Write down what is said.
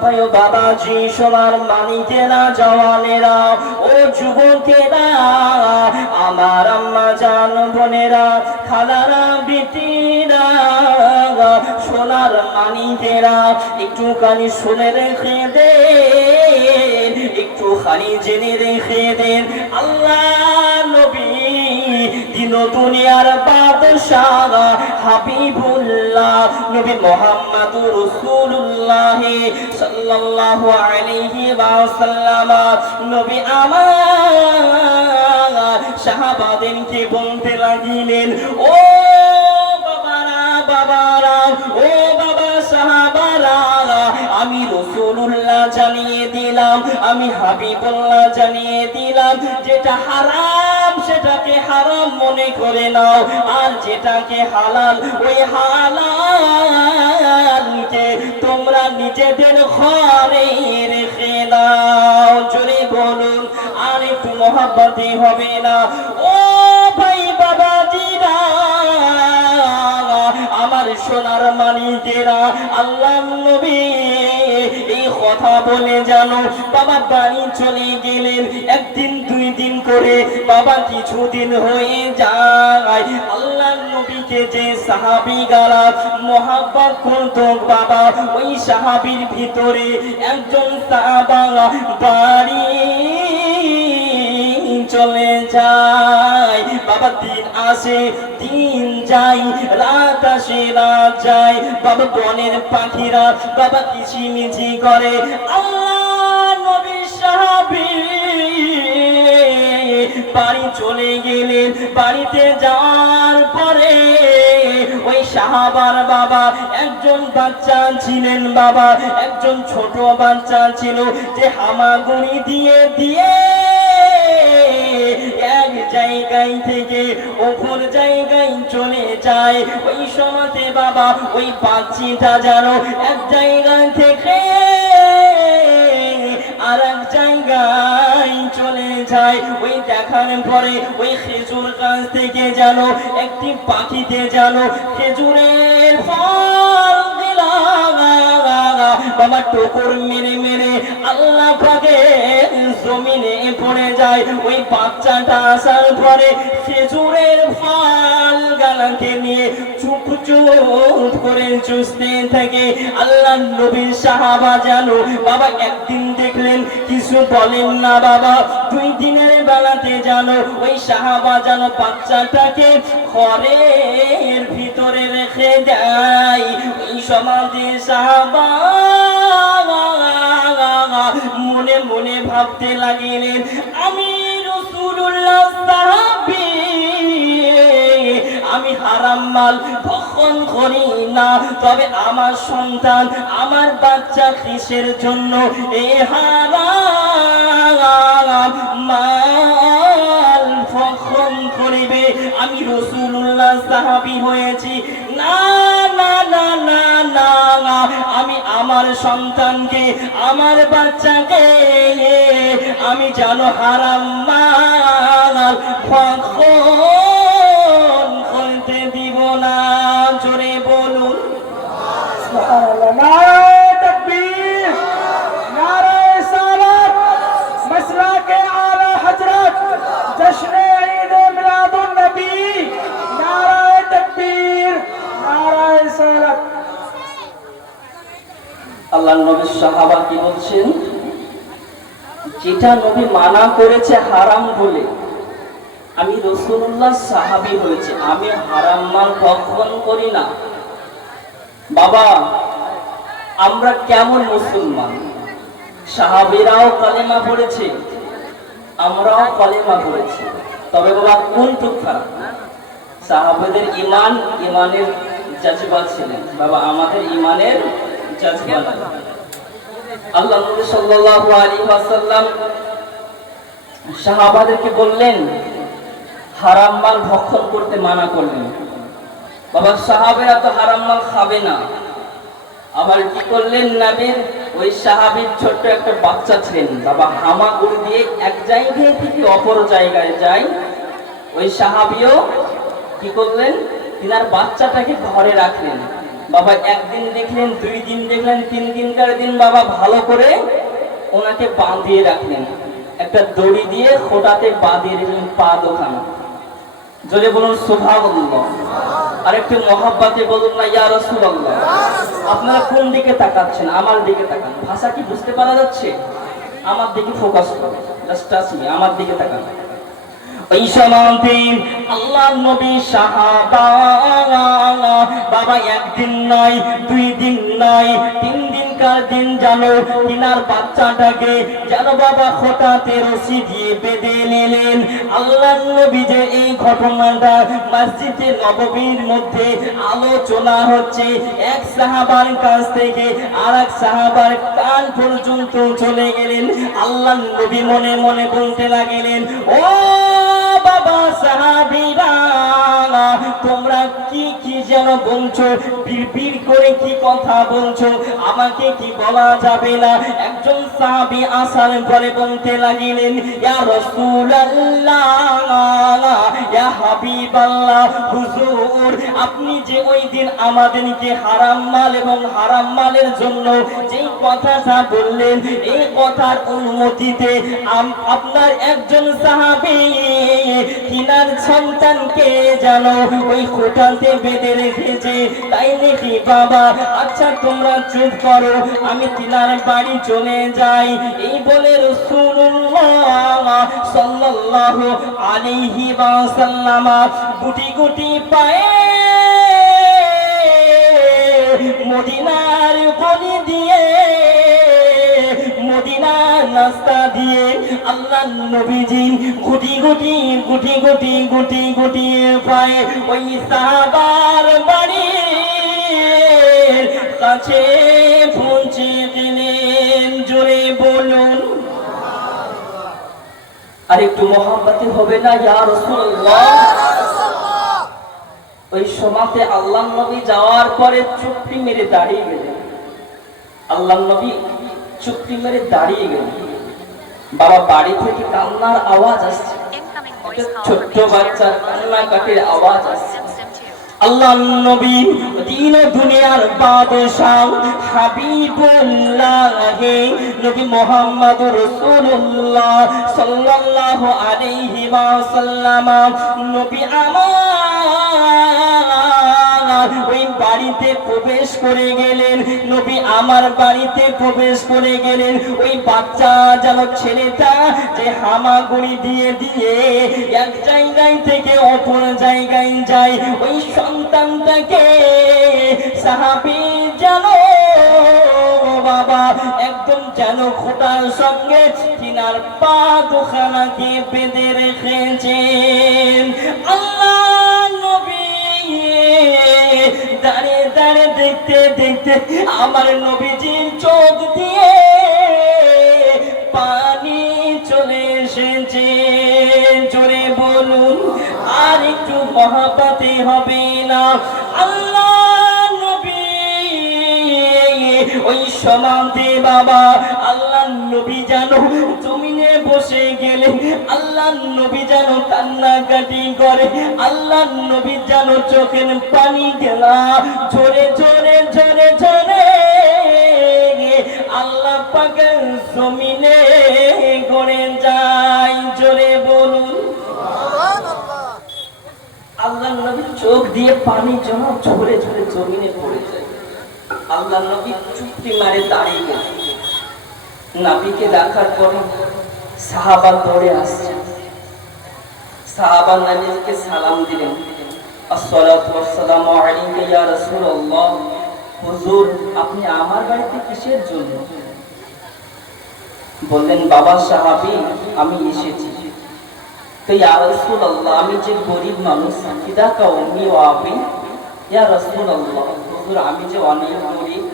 ভাইও বাবাজি, সোনার মানিকেরা, জওয়ানেরা, ও যুবকেরা, আমার আম্মা জান, বোনেরা, খালারা, বেটিরা, সোনার মানিকেরা, একটুখানি শুনে রেখে দেন, একটুখানি জেনে রেখে দেন, আল্লাহ নবী দিন দুনিয়ার বাদশাহ হাবিবুল্লাহ নবী মুহাম্মদুর রাসূলুল্লাহ সাল্লাল্লাহু আলাইহি ওয়াসাল্লাম নবী আমার সাহাবাদেরকে বলতে লাগিলেন, ও বাবারা, বাবারা, ও বাবা সাহাবারা, আমি রাসূলুল্লাহ জানিয়ে দিলাম, আমি হাবিবুল্লাহ জানিয়ে দিলাম, যেটা হারাম সেটাকে হারাম মনে করে নাও, আর যেটাকে হালাল ওই হালালকে তোমরা নিজেদের ঘরে রেখে দাও। জোরে বলুন, আর একটু মহব্বতে হবে না? ও ভাই বাবাজিরা, আমার সোনার মানিকেরা, আল্লাহ নবী এই কথা বলে জানো বাবা বাড়ি চলে গেলেন। একদিন দুই দিন করে বাবা কিছুদিন হয়ে যায়, আল্লাহ নবীকে যে সাহাবীরা মহব্বত করত বাবা, ওই সাহাবীর ভিতরে একজন সাহাবা বাড়ি চলে যায়। বাবা দিন আসে দিন যায়, রাত আসে রাত যায়, বাবা বনের পাখিরা বাবা কিচিমিচি করে। আল্লাহ নবী সাহাবী বাড়ি চলে গেলেন। বাড়িতে যাওয়ার পরে ওই সাহাবার বাবা একজন বাচ্চা ছিলেন, বাবা একজন ছোট বাচ্চা ছিল, যে হামাগুড়ি দিয়ে দিয়ে এক জায়গায় থেকে অপর জায়গায় চলে যায়। ওই সময়তে বাবা ওই বাচ্চাটা যেন এক জায়গা থেকে আর এক জায়গায় চলে যায়। ওই দেখার পরে ওই খেজুর গাছ থেকে যেন একটি পাখিতে যেন খেজুরের ফল দিলাম বাবা টোকর মেরে মেরে আল্লাহ পাকের জমিনে পড়ে যায়। ওই বাচ্চাটা আসার পরে খেজুরের ফল গালাকে নিয়ে চুপ চুপ করে চুষতে থাকে। আল্লাহ নবীর সাহাবা জানো বাবা একদিন দেখলেন কিছু বলেন না, বাবা দুই দিনের বেলাতে জানো ওই সাহাবা জানো বাচ্চাটাকে ঘরের ভিতরে রেখে দেয়। ওই সমাজে সাহাবা মনে মনে ভাবতে লাগিলেন, আমি রাসূলুল্লাহ সাহাবী, আমি হারাম মাল ভক্ষণ করি না, তবে আমার সন্তান আমার বাচ্চা কিসের জন্য এই হারাম মাল ভক্ষণ করিবে? আমি রাসূলুল্লাহ সাহাবী হয়েছি, না না না না না, আমি আমার সন্তানকে আমার বাচ্চাকে আমি যেন হারাম মাল ভক্ষণ করতে দিব না। জোরে বলুন সুবহানাল্লাহ। নারায়ে তাকবীর, নারায়ে সালাত, মাসলাকে আলা হযরত, জশ্নে ঈদ মিলাদুন নবী, নারায়ে তাকবীর, নারায়ে সালাত। আল্লাহ নবীর সাহাবা কি বলছেন, যেটা নবী মানা করেছে হারাম বলে আমি রাসূলুল্লাহ সাহাবী হয়েছে, আমি হারাম মাল ভক্ষণ করি না। বাবা আমরা কেমন মুসলমান? সাহাবীরাও কালেমা পড়েছে, আমরাও কালেমা পড়েছি, তবে বাবা কোনটুক খারাপ? সাহাবাদের ইমানের জাজবা ছিলেন, বাবা আমাদের ইমানের জাজবা নাই। আল্লাহ নবী সাল্লাল্লাহু আলাইহি ওয়াসাল্লাম সাহাবাদেরকে বললেন, হারাম মাল ভক্ষণ করতে মানা করলেন। বাবা সাহাবেরা তো হারাম মাল খাবে না, আবার কি করলেন, নবীর ওই সাহাবীর ছোট্ট একটা বাচ্চা ছিলেন, বাবা হামাগুড়ি দিয়ে এক জায়গা থেকে অপর জায়গায় যায়। ওই সাহাবীও কি করলেন, তিনার বাচ্চাটাকে ঘরে রাখলেন। বাবা একদিন দেখলেন, 2 দিন দেখলেন, 3 দিনকার দিন বাবা ভালো করে ওনাকে বাঁধিয়ে রাখলেন, একটা দড়ি দিয়ে খোঁটাতে বাঁধিয়ে রেখেলেন পা দোকানে। জোরে বলুন সুবহানাল্লাহ। আর একটু মহব্বতে বলুন না ইয়া রাসূলুল্লাহ। আপনারা কোন দিকে তাকাচ্ছেন? আমার দিকে তাকান। ভাষা কি বুঝতে পারা যাচ্ছে? আমার দিকে ফোকাস করুন, জাস্ট টাচ মি, আমার দিকে তাকান। ওই সমাধি আল্লাহর নবী সাহাবা বাবা একদিন নয়, 2 দিন নয়, 3 দিনকার দিন জানো তিনার বাচ্চাটাকে যেন বাবা খোঁটাতে রশি দিয়ে বেঁধে নিলেন। আল্লাহর নবী যে এই ঘটনাটা মসজিদে নববীর মধ্যে আলোচনা হচ্ছে, এক সাহাবার কাছ থেকে আরেক সাহাবার কান পর্যন্ত চলে গেলেন। আল্লাহর নবী মনে মনে বলতে লাগলেন, ও বাবা সাহাবীরা, তোমরা কি কি যেন বলছো, বিড়বিড় করে কি কথা বলছো, আমাকে কি বলা যাবে না? একজন সাহাবী আসার পরে বলতে লাগিলেন, ইয়া রাসূলুল্লাহ, ইয়া হাবিবাল্লাহ, হুজুর আপনি যে ওই দিন আমাদেরকে হারাম মাল এবং হারাম মালের জন্য যেই কথাটা বললেন, এই কথার অনুমতিতে আপনার একজন সাহাবী তিনার সন্তানকে যেন ওই খোঁটাতে বেঁধে রেখেছে, তাই নাকি বাবা? আচ্ছা তোমরা চুপ করো, আমি তিনার বাড়ি চলে যাই। এই বলে রাসূলুল্লাহ সাল্লাল্লাহু আলাইহি ওয়াসাল্লাম গুটি গুটি পায়ে মদিনার গলি দিয়ে, মদিনার রাস্তা দিয়ে আল্লাহর নবীজি গুটি গুটি গুটি গুটি গুটি গুটি পায়ে ওই সাহাবার বাড়ির কাছে পৌঁছে গেলেন। জোরে বলুন আর একটু মহব্বতে হবে না ইয়া রাসূলুল্লাহ। ওই সময়তে আল্লাহর নবী যাওয়ার পরে চুপটি মেরে দাঁড়িয়ে গেলেন। আল্লাহর নবী চুপটি মেরে দাঁড়িয়ে গেলেন। বাবা বাড়ি থেকে কান্নার আওয়াজ আসছে, ছোট্ট বাচ্চার কান্নাকাটির আওয়াজ আসছে। আল্লাহর নবী দিন ও দুনিয়ার বাদশাহ হাবিবুল্লাহ নবী মুহাম্মদুর রাসূলুল্লাহ সাল্লাল্লাহু আলাইহি ওয়াসাল্লাম নবী আমার ওই বাড়িতে প্রবেশ করে গেলেন। নবী আমার বাড়িতে প্রবেশ করে গেলেন। ওই বাচ্চা যেন ছেলেটা যে হামাগুড়ি দিয়ে দিয়ে এক জায়গায় থেকে অপর জায়গায় যায়, ওই সন্তানটাকে সাহাবী যেন বাবা একদম যেন খোঁটার সঙ্গে তিনার পা দুখানাকে বেঁধে রেখেছেন। আল্লাহ নবী দাঁড়িয়ে দাঁড়িয়ে দেখতে দেখতে আমার নবীজির চোখ দিয়ে পানি চলে এসেছে। জোরে বলুন আর একটু মহব্বতে হবে না? আল্লাহ নবী ওই সমাধি বাবা আল্লাহ নবী যেন জমিনে বসে গেলে আল্লাহ নবী যেন কান্নাকাটি করে, আল্লাহ নবী যেন চোখের পানি গেলা ঝরে ঝরে ঝরে ঝরে আল্লাহ পাকের জমিনে গড়ে যায়। জোরে বলুন আল্লাহ নবী চোখ দিয়ে পানি যেন ঝরে ঝরে জমিনে পড়ে যায়। আল্লাহ নবী চুপটি মারে দাঁড়িয়ে গেলেন। নবীকে দেখার পরে সাহাবা দৌড়ে আসছে। সাহাবা নবীকে সালাম দিলেন, আসসালাতু ওয়াসসালামু আলাইকা ইয়া রাসূলুল্লাহ। হুজুর আপনি আমার বাড়িতে কিসের জন্য? বললেন বাবা সাহাবী আমি এসেছি তো ইয়া রাসূলুল্লাহ আমি যে গরিব মানুষ, কিদা কাউমি ওয়া আবি ইয়া রাসূলুল্লাহ, হুজুর আমি যে অনেক গরিব,